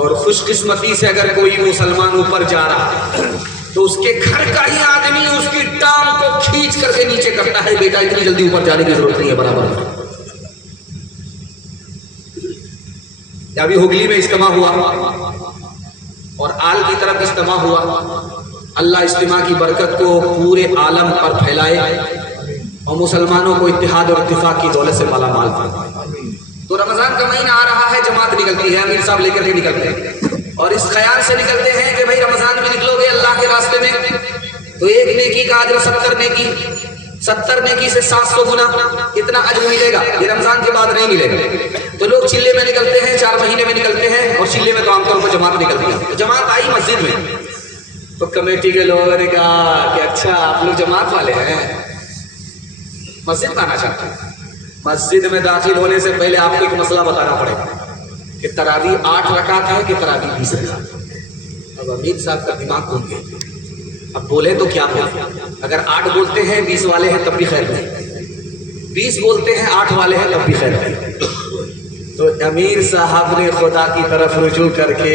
اور خوش قسمتی سے اگر کوئی مسلمان اوپر جا رہا ہے تو اس کے گھر کا ہی آدمی اس کی ٹانگ کو کھینچ کر کے نیچے کرتا ہے، بیٹا اتنی جلدی اوپر جانے کی ضرورت نہیں ہے، برابر۔ ابھی ہگلی میں اجتماع ہوا اور آل کی طرف اجتماع ہوا، اللہ اجتماع کی برکت کو پورے عالم پر پھیلائے اور مسلمانوں کو اتحاد اور اتفاق کی دولت سے مالا مال فرمائے۔ تو رمضان کا مہینہ آ رہا ہے، جماعت نکلتی ہے، امیر صاحب لے کر کے نکلتے ہیں اور اس خیال سے نکلتے ہیں کہ بھائی رمضان میں نکلو گے اللہ کے راستے میں تو ایک نیکی کا اجر 70 نیکی، 70 نیکی سے 700 گنا اتنا اجر ملے گا، یہ رمضان کے بعد نہیں ملے گا۔ تو لوگ چلے میں نکلتے ہیں، 4 مہینے میں نکلتے ہیں، اور چلے میں تو عام طور پر جماعت نکلتی ہے۔ جماعت آئی مسجد میں تو کمیٹی کے لوگوں نے کہا کہ اچھا آپ لوگ جماعت والے ہیں، مسجد میں آنا چاہتے ہیں۔ مسجد میں داخل ہونے سے پہلے آپ کو ایک مسئلہ بتانا پڑے گا کہ تراویح 8 رکعت ہے کہ تراویح 20 رکعت ہے۔ اب امیر صاحب کا دماغ گھوم گیا، اب بولے تو کیا بولے؟ اگر 8 بولتے ہیں 20 والے ہیں تب بھی خیر نہیں، 20 بولتے ہیں 8 والے ہیں تب بھی خیر نہیں۔ تو امیر صاحب نے خدا کی طرف رجوع کر کے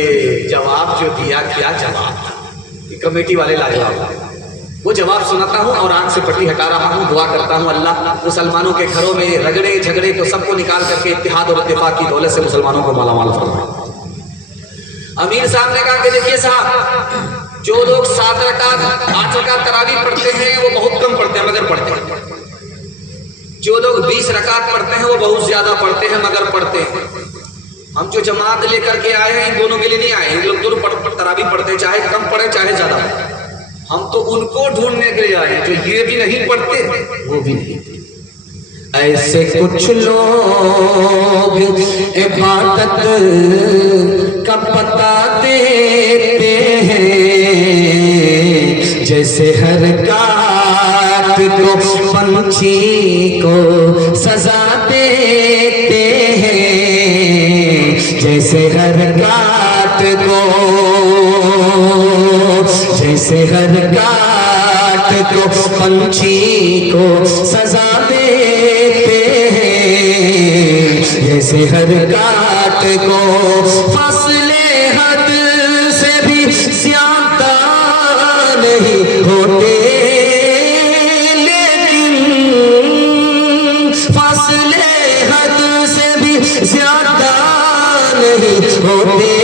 جواب جو دیا، کیا جواب تھا؟ کہ کمیٹی والے لاجواب، وہ جواب سناتا ہوں اور آنکھ سے پٹی ہٹا رہا ہوں، دعا کرتا ہوں اللہ مسلمانوں کے گھروں میں رگڑے جھگڑے کو سب کو نکال کر کے اتحاد اور اتفاق کی دولت سے مسلمانوں کو مالا مال فرمائے۔ امیر صاحب نے کہا کہ دیکھیے صاحب، جو لوگ 7 رکعت 8 رکعت تراویح پڑھتے ہیں وہ بہت کم پڑھتے ہیں مگر پڑھتے ہیں، جو لوگ 20 رکعت پڑھتے ہیں وہ بہت زیادہ پڑھتے ہیں مگر پڑھتے ہیں۔ ہم جو جماعت لے کر کے آئے ہیں ان دونوں کے لیے نہیں آئے، ان لوگ دونوں تراویح پڑھتے ہیں، چاہے کم پڑھیں چاہے زیادہ پڑھیں، ہم تو ان کو ڈھونڈنے کے لیے آئے ہیں جو یہ بھی نہیں پڑھتے وہ بھی نہیں۔ ایسے کچھ لوگ عبادت کا پتہ دیتے ہیں، جیسے ہر کات کو پنچھی کو سزا دیتے ہیں، جیسے ہر کات کو، جیسے ہر کات کو پنچھی کو سزا دیتے ہیں، جیسے ہر کات کو فصل حد سے بھی زیادہ نہیں ہوتے، لیکن فصل حد سے بھی زیادہ نہیں ہوتے،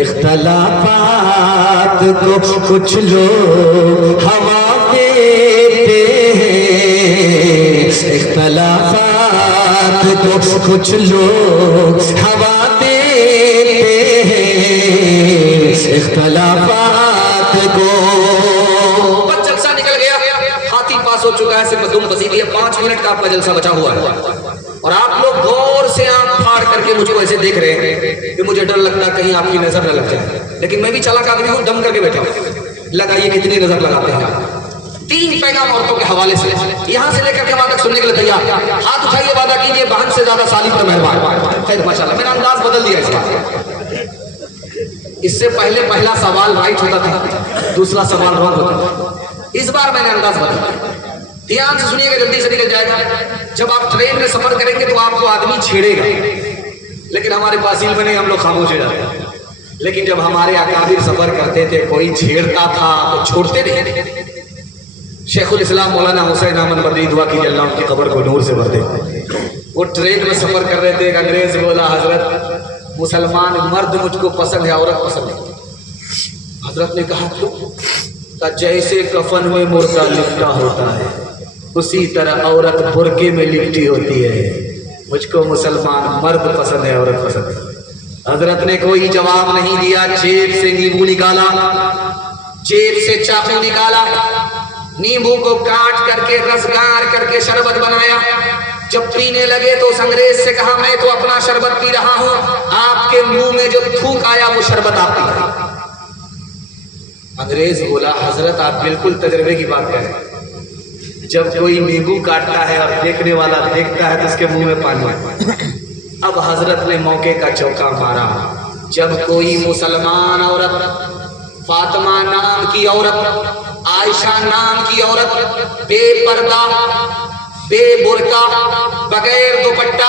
اختلافات کو کچھ لوگ ہوا دیتے ہیں، اختلافات کو کچھ لوگ ہوا دیتے ہیں، اختلافات کو۔ بس جلسہ نکل گیا، ہاتھی پاس ہو چکا ہے، صرف دم بسی ہے، 5 منٹ کا آپ کا جلسہ بچا ہوا ہے اور آپ لوگ غور سے آنکھ پھاڑ کر کے مجھ کو ایسے دیکھ رہے ہیں کہ مجھے ڈر لگتا ہے کہیں آپ کی نظر نہ لگ جائے، لیکن میں بھی چالاک آدمی ہوں، دم کر کے بیٹھا ہوں۔ لگائیے کتنی نظر لگاتے ہیں آپ۔ 3 پیغام عورتوں کے حوالے سے، یہاں سے لے کر کے وہاں تک سننے کے لیے تیار، ہاتھ اٹھائیے، وعدہ کیجیے بہن سے زیادہ صالح تو مہربان۔ خیر ماشاءاللہ میرا انداز بدل دیا اس بار، اس سے پہلے پہلا سوال رائٹ ہوتا تھا، دوسرا سوال رانگ ہوتا تھا، اس بار میں نے انداز بدل دیا۔ دھیان سے سنیے گا، جلدی سے نکل جائے گا۔ جب آپ ٹرین میں سفر کریں گے تو آپ کو آدمی چھیڑے گا، لیکن ہمارے پاس علم نہیں، ہم لوگ خاموش ہو جاتے ہیں۔ لیکن جب ہمارے اکابر سفر کرتے تھے کوئی چھیڑتا تھا تو چھوڑتے نہیں۔ شیخ الاسلام مولانا حسین احمد مدنی، دعا کیجیے اللہ ان کی قبر کو نور سے بھر دے، وہ ٹرین میں سفر کر رہے تھے، ایک انگریز بولا حضرت مسلمان مرد مجھ کو پسند ہے، عورت پسند ہے۔ حضرت نے کہا کیوں؟ کہ جیسے کفن میں مردہ لپٹا ہوتا ہے اسی طرح عورت برقعے میں لپٹی ہوتی ہے، مجھ کو مسلمان مرد پسند ہے، عورت پسند ہے۔ حضرت نے کوئی جواب نہیں دیا، جیب سے نیمبو نکالا، جیب سے چاقو نکالا، نیمبو کو کاٹ کر کے رس گار کر کے شربت بنایا۔ جب پینے لگے تو اس انگریز سے کہا میں تو اپنا شربت پی رہا ہوں، آپ کے منہ میں جو تھوک آیا وہ شربت آپ پی رہے۔ انگریز بولا حضرت آپ بالکل تجربے کی بات کریں، جب کوئی نیمبو کاٹتا ہے اور دیکھنے والا دیکھتا ہے تو اس کے منہ میں پانی آتا ہے۔ اب حضرت نے موقع کا چوکا مارا، جب کوئی مسلمان عورت، فاطمہ نام کی عورت، عائشہ نام کی عورت، بے پردہ، بے برقع، بغیر دوپٹہ،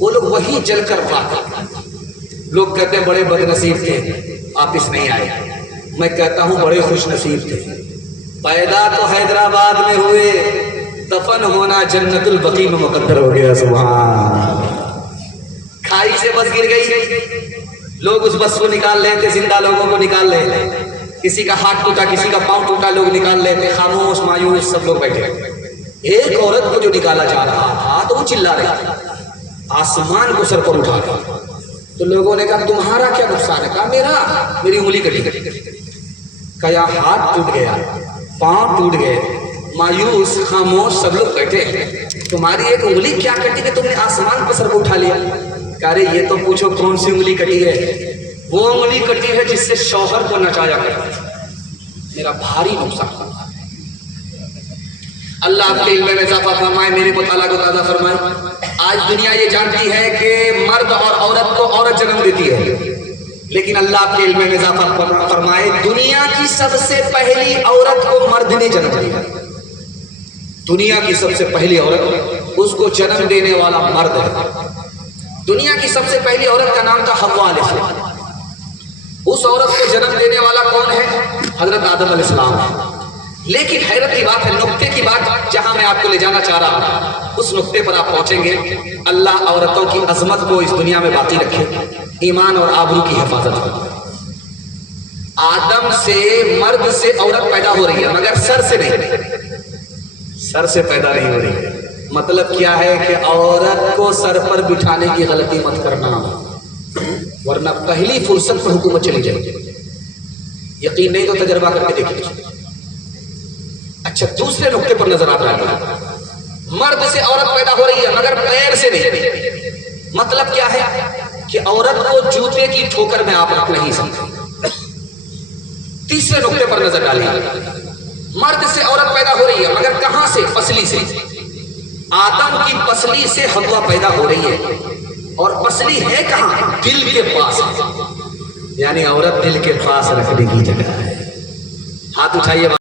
وہ لوگ وہی جل کر پاتے. لوگ کہتے ہیں بڑے بدنصیب تھے واپس نہیں آئے. میں کہتا ہوں بڑے خوش نصیب تھے. پیدا تو حیدرآباد میں ہوئے, دفن ہونا جنت البقیع میں مقدر ہو گیا. سبحان. کھائی سے بس گر گئی, لوگ اس بس کو نکال لیتے, زندہ لوگوں کو نکال لیتے. کسی کا ہاتھ ٹوٹا, کسی کا پاؤں ٹوٹا, لوگ نکال لیتے. خاموش مایوس سب لوگ بیٹھے. ایک عورت کو جو نکالا جا رہا تھا تو وہ چلا رہی تھی, آسمان کو سر پر اٹھا کر. تو لوگوں نے کہا تمہارا کیا نقصان ہے؟ کہا میری انگلی کٹی گئی. کہا ہاتھ ٹوٹ گیا, پاؤں ٹوٹ گئے. مایوس خاموش سب لوگ بیٹھے. تمہاری ایک انگلی کیا کٹی کہ تم نے آسمان پر سر کو اٹھا لیا؟ کہہ رہے یہ تو پوچھو کون سی انگلی کٹی ہے. وہ انگلی کٹی ہے جس سے شوہر کو نچایا کرتا. میرا بھاری نقصان. اللہ آپ کے علم میں اضافہ فرمائے, میرے مطالعہ کو تازہ فرمائے. آج دنیا یہ جانتی ہے کہ مرد اور عورت کو عورت جنم دیتی ہے, لیکن اللہ آپ کے علم میں اضافہ فرمائے دنیا کی سب سے پہلی عورت کو مرد نے جنم دیا. دنیا کی سب سے پہلی عورت, اس کو جنم دینے والا مرد ہے. دنیا کی سب سے پہلی عورت کا نام تھا حوا علیہ السلام. اس عورت کو جنم دینے والا کون ہے؟ حضرت آدم علیہ السلام ہے. لیکن حیرت کی بات ہے, نقطے کی بات جہاں میں آپ کو لے جانا چاہ رہا ہوں, اس نقطے پر آپ پہنچیں گے. اللہ عورتوں کی عظمت کو اس دنیا میں باقی رکھے, ایمان اور آبرو کی حفاظت کرے. آدم سے, مرد سے عورت پیدا ہو رہی ہے, مگر سر سے نہیں, سر سے پیدا نہیں ہو رہی ہے. مطلب کیا ہے کہ عورت کو سر پر بٹھانے کی غلطی مت کرنا, ورنہ پہلی فرصت پر حکومت چلی جائے گی. یقین نہیں تو تجربہ کر کے دیکھیے. اچھا, دوسرے نقطے پر نظر آتا ہے, مرد سے عورت پیدا ہو رہی ہے مگر پیر سے نہیں. مطلب کیا ہے کہ عورت کو جوتے کی ٹھوکر میں آپ رکھ نہیں سکتے. تیسرے نقطے پر نظر ڈالیے, مرد سے عورت پیدا ہو رہی ہے مگر کہاں سے؟ پسلی سے. آدم کی پسلی سے حوا پیدا ہو رہی ہے, اور پسلی ہے کہاں؟ دل کے پاس. یعنی عورت دل کے پاس رکھنے کی جگہ ہے. ہاتھ اٹھائیے.